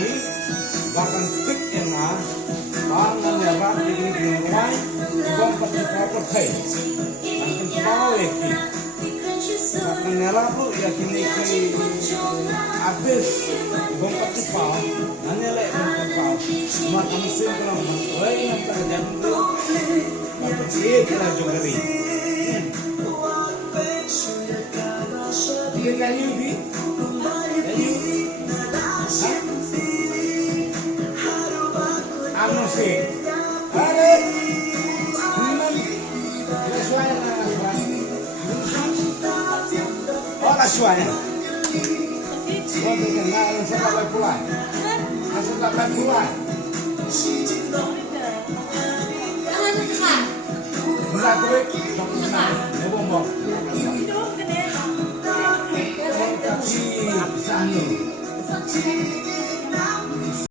Nahi, bahkan tik yang pangan ya rat teknik yang lain, bom pasti proper kai, akan semua lagi. Bahkan nela pun ya kini kai habis bom pasti pau, nanya lek bom pasti pau. Cuma kami simpel orang yang terjadi tu, apa sih kita jogeri. Dia nyanyi bi, nyanyi. Anu sih, ada suara. Kau dengar langsung tak pulang, langsung tak pulang. Enggak terus, tak bombong. Tapi sana.